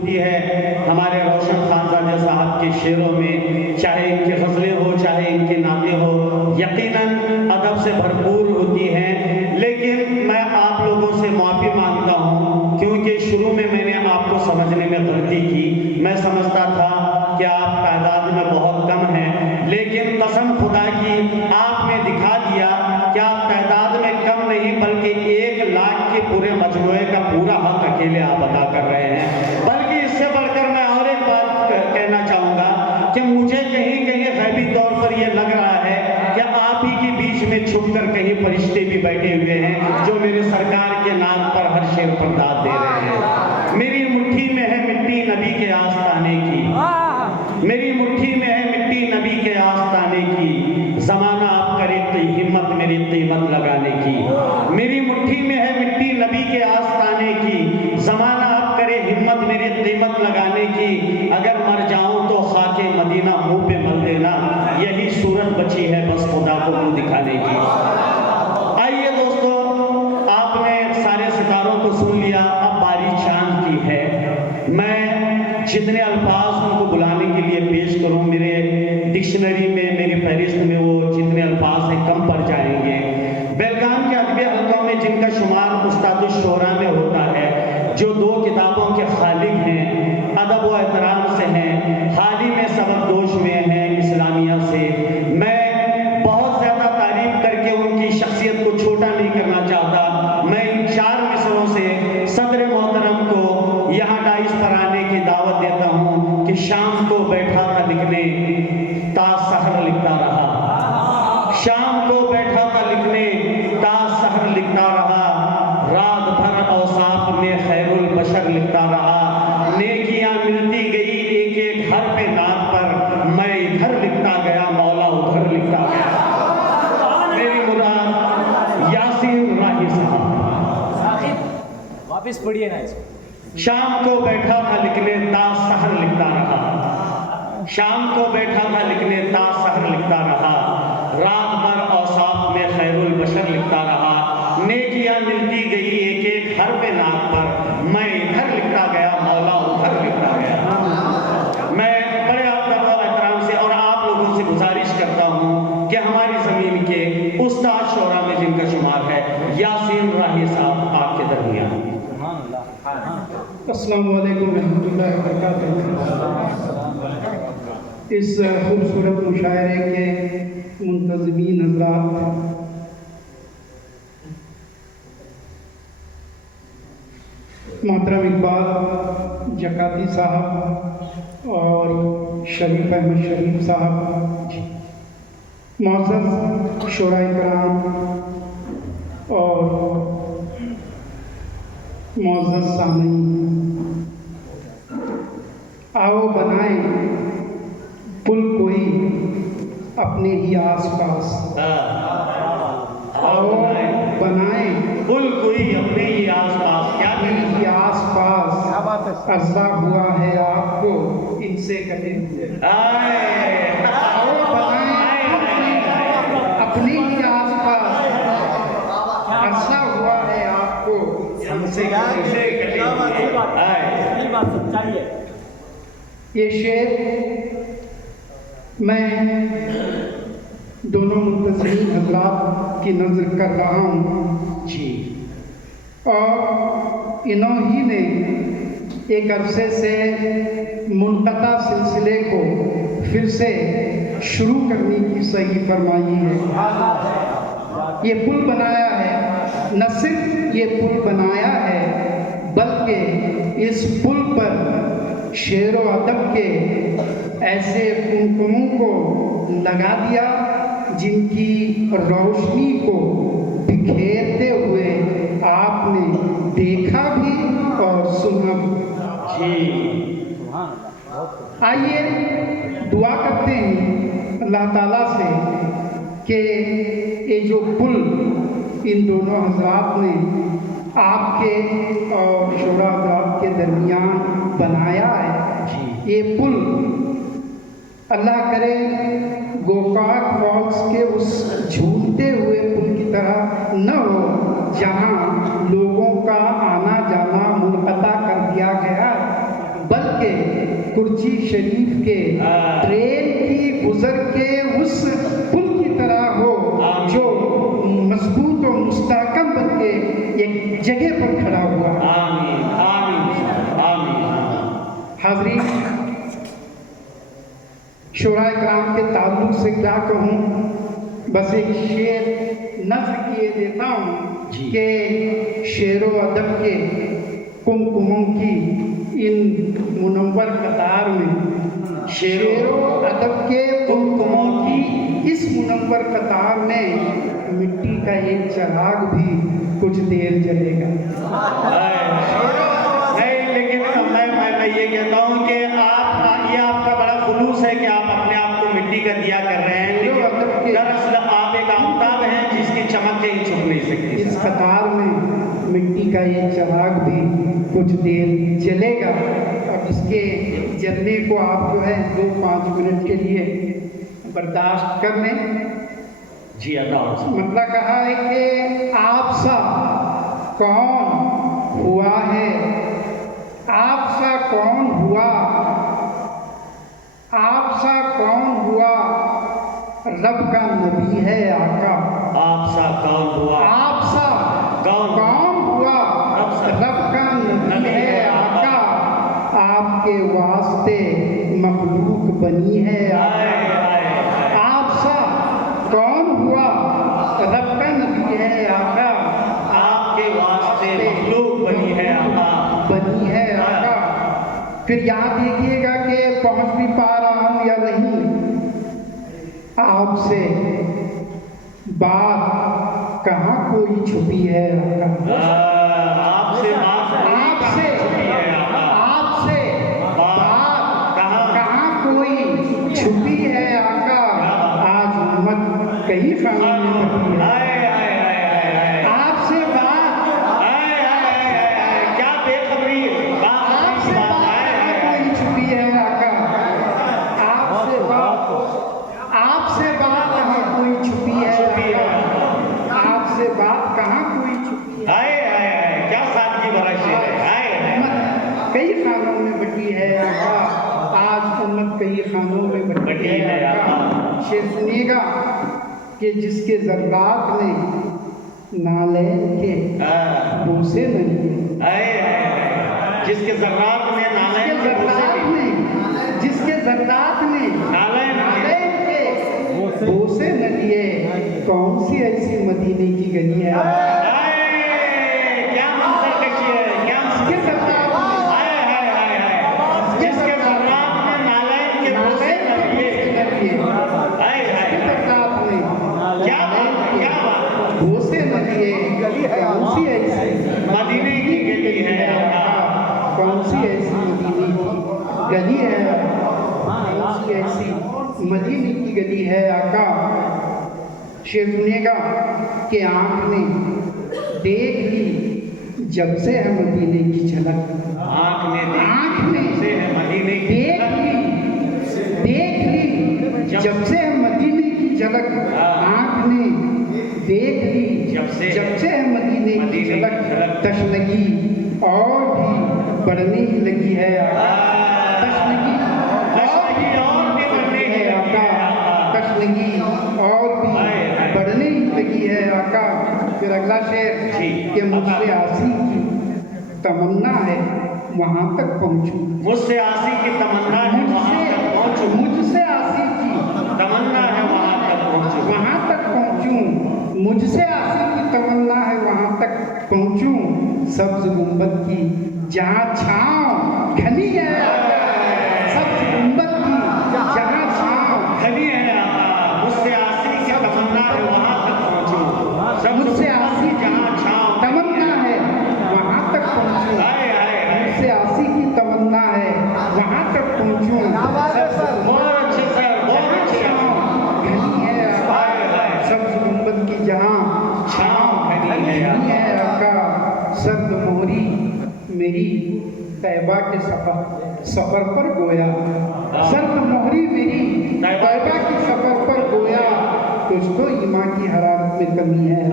ہوتی ہے ہمارے روشن خانزادہ صاحب کے شعروں میں، چاہے ان کی غزلیں ہو چاہے ان کی نعتیں ہو، یقیناً ادب سے بھرپور ہوتی ہیں۔ لیکن میں آپ لوگوں سے معافی مانگتا ہوں کیونکہ شروع میں نے آپ کو سمجھنے میں غلطی کی۔ میں سمجھتا تھا کہ آپ تعداد میں بہت کم ہیں، لیکن قسم خدا کی آپ نے دکھا دیا کہ آپ تعداد میں کم نہیں بلکہ 1,00,000 کے پورے مجموعے کا پورا حق اکیلے آپ ادا کر رہے ہیں۔ بلکہ اس سے بڑھ کر میں اور ایک بات کہنا چاہوں گا کہ مجھے کہیں کہیں غیبی طور پر یہ لگ رہا ہے کہ آپ ہی کے بیچ میں چھپ کر کہیں فرشتے بھی بیٹھے ہوئے ہیں جو میرے سرکار کے نام پر ہر شعر پر داد دے رہے ہیں۔ میری مٹھی میں ہے مٹی نبی کے آستانے کی، میری مٹھی میں ہے مٹی نبی کے آستانے کی، زمانہ آپ کرے تو ہمت میری قیمت لگانے کی۔ میری مٹھی میں ہے مٹی نبی کے آستانے کی، زمانہ آپ کرے ہمت میری قیمت لگانے کی، اگر مر جاؤں تو خاک مدینہ منہ پہ مل دینا، یہی صورت بچی ہے بس خدا کو منہ دکھانے کی۔ آئیے دوستو، آپ نے سارے ستاروں کو سن لیا، اب باری چاند کی ہے۔ میں جتنے الفاظ ان کو بلانے کے لیے پیش کروں، میرے ڈکشنری میں میری فہرست میں وہ جتنے الفاظ ہیں کم پڑ جائیں گے۔ بیلگام کے ادبی حلقوں میں جن کا شمار استاد الشعراء میں ہوتا ہے، جو 2 کتابوں کے خالق ہیں، ادب و احترام سے ہیں، حال ہی میں سبق دوش میں ہیں اسلامیہ سے، میں بہت زیادہ تعریف کر کے ان کی شخصیت کو چھوٹا نہیں کرنا چاہتا۔ میں ان 4 مصروں سے صدر محترم کو یہاں ڈائس پر آنے کی دعوت دیتا ہوں کہ شام کو بیٹھا تھا لکھنے تا سحر لکھتا رہا، شام کو بیٹھا تھا لکھنے تا سحر لکھتا رہا، رات بھر اوصاف میں خیر البشر لکھتا رہا، نیکیاں ملتی گئی ایک ایک حرف نعت پر، میں ادھر لکھتا گیا مولا ادھر لکھتا گیا۔ میری مراد یاسین راہی صاحب، واپس پڑھیے نا اس کو۔ شام کو بیٹھا تھا لکھنے تا سحر لکھتا رہا، شام کو بیٹھا تھا لکھنے تا سحر لکھتا رہا، رات بھر اوصاف میں خیر البشر لکھتا رہا، نیکیاں ملتی گئی ایک ایک حرف نعت پر، میں ادھر لکھتا گیا مولا ادھر لکھتا گیا۔ میں بڑے ادب و احترام سے اور آپ لوگوں سے گزارش کرتا ہوں کہ ہماری زمین کے استاد شعراء میں جن کا شمار ہے، یاسین راہی صاحب آپ کے درمیان۔ السلام علیکم ورحمۃ اللہ وبرکاتہ۔ اس خوبصورت مشاعرے کے منتظمین حضرات، محترم اقبال جکاتی صاحب اور شریف احمد شریف صاحب، معزز شعراء کرام اور معزز سامعین، آؤ بنائیں پل کوئی اپنے ہی آس پاس، آؤ بنائیں پل کوئی اپنے ہی آس پاس، کیا اپنے ہی آس پاس، عرضہ ہوا ہے آپ کو ان سے کہے ہوئے، آؤ بنائیں اپنے ہی آس پاس، عرصہ ہوا ہے آپ کو ہم سے کہے ہوئے۔ یہ شعر میں دونوں منتظمین حضرات کی نظر کر رہا ہوں جی، اور انہوں ہی نے ایک عرصے سے منقطع سلسلے کو پھر سے شروع کرنے کی صحیح فرمائی ہے۔ یہ پل بنایا ہے، نہ صرف یہ پل بنایا ہے بلکہ اس پل پر شعر و ادب کے ایسے قمقموں کو لگا دیا جن کی روشنی کو بکھیرتے ہوئے آپ نے دیکھا بھی اور سنا بھی۔ آئیے دعا کرتے ہیں اللہ تعالیٰ سے کہ یہ جو پل ان دونوں حضرات نے آپ کے اور شعراء حضرات کے درمیان بنایا ہے، یہ پل اللہ کرے گوکاک فالس کے اس جھولتے ہوئے پل کی طرح نہ ہو جہاں لوگوں کا آنا جانا منقطع کر دیا گیا، کے کرچی شریف کے ٹرین کی گزر کے اس پل کی طرح ہو جو مضبوط و مستحکم بن کے ایک جگہ پر کھڑا ہوا. آمین آمین آمین. حاضرین، شعراء کرام کے تعلق سے کیا کہوں، بس ایک شعر نظر کیے دیتا ہوں کہ شعر و ادب کے کمکموں کی ان منور قطار میں، شعر و ادب کے کمکموں کی اس منور قطار میں مٹی کا ایک چراغ بھی کچھ دیر جلے گا. نہیں، لیکن میں یہ کہتا ہوں کہ یہ آپ کا بڑا خلوص ہے کہ آپ اپنے آپ کو مٹی کا دیا کر رہے ہیں، لیکن دراصل آپ ایک آفتاب ہیں جس کی چمک کہیں چھپ نہیں سکتی. اس قطار میں مٹی کا یہ چراغ بھی کچھ دیر جلے گا. اب اس کے جلنے کو آپ جو ہے 2-5 منٹ کے لیے برداشت کر لیں. جی اللہ. مطلب کہا ہے کہ آپ سا کون ہوا ہے، آپ سا کون ہوا، آپ سا کون ہوا، رب کا نبی ہے آقا. آپ سا کون ہوا، آپ سا کون ہوا، رب کا نبی ہے آقا. آپ کے واسطے مخلوق بنی ہے آقا. آپ سا کون ہوا، رب کا نبی ہے آقا. آپ کے واسطے مخلوق بنی ہے آقا. بنی ہے آقا. پھر یاد دیکھیے گا کہ پہنچ بھی پا رہا ہوں یا نہیں. آپ سے بات کہاں کوئی چھپی ہے آقا. آپ سے آپ سے بات کہاں کوئی چھپی ہے آقا. آج امت کئی خانوں میں بٹی ہے. آپ سے بات کیا بے خبری، آپ سے بات کہاں کوئی چھپی ہے آقا. آپ سے بات کہاں کوئی چھپی ہے آقا. آپ سے بات کہاں کوئی چھپی ہے. کیا سادگی بھرا شعر ہے. امت کئی خانوں میں بٹی ہے آقا. آج امت کئی خانوں میں بٹی ہے آقا. شعر سنیے گا کہ جس کے ذرات نے نالین کے بوسے نہ لیے، جس کے ذرات میں نالین کے بوسے لیے، جس کے ذرات نے نالین کے بوسے نہ لیے، کون سی ایسی مدینے کی گلی ہے. کیا منظر کشی ہے. جس کے ذرات جس کے ذرات میں نالین کے بوسے نہ لیے، کیا بات بوسے نہ لیے، کون سی ایسی مدینے کی گلی ہے آقا. کون سی ایسی مدینے کی گلی ہے، کون سی ایسی مدینے کی گلی ہے آقا. شعر سنیے گا کہ آنکھ نے دیکھ لی جب سے ہے مدینے کی جھلک. آنکھ نے دیکھ لی جب سے ہے مدینے کی جھلک. آنکھ نے دیکھ لی جب سے ہے مدینے کی جھلک. تشنگی اور بھی بڑھنے ہی لگی ہے آقا. تشنگی اور بھی بڑھنے ہے آقا. تشنگی اور بھی بڑھنے ہی لگی ہے آقا. پھر اگلا شعر کہ مجھ سے آسی کی تمنا ہے وہاں تک پہنچوں. مجھ سے آسی کی تمنا ہے وہاں تک پہنچوں. مجھ سے آسی کی تمنا ہے وہاں تک پہنچوں. وہاں تک پہنچوں. مجھ سے آسی کی تمنا ہے وہاں تک پہنچوں. سبز گنبد کی جہاں چھاؤں گھنی ہے، سبز گنبد کی جہاں چھاؤں گھنی ہے آقا. مجھ سے آسی کی تمنا ہے وہاں تک پہنچوں. مجھ سے آسی کی جہاں چھاؤں تمنا ہے وہاں تک پہنچوں. مجھ سے آسی کی تمنا ہے وہاں تک پہنچوں. بہت اچھے سر، بہت اچھے. گھنی ہے آقا. سبز گنبد کی جہاں چھاؤں گھنی ہے گھنی ہے آقا. سرد مہری میری طیبہ کے سفر پر گویا. سرد مہری میری طیبہ کے سفر پر گویا. تجھ کو ایمان کی حرارت میں کمی ہے.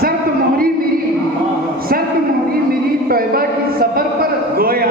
سرد مہری میری طیبہ کی سفر پر گویا.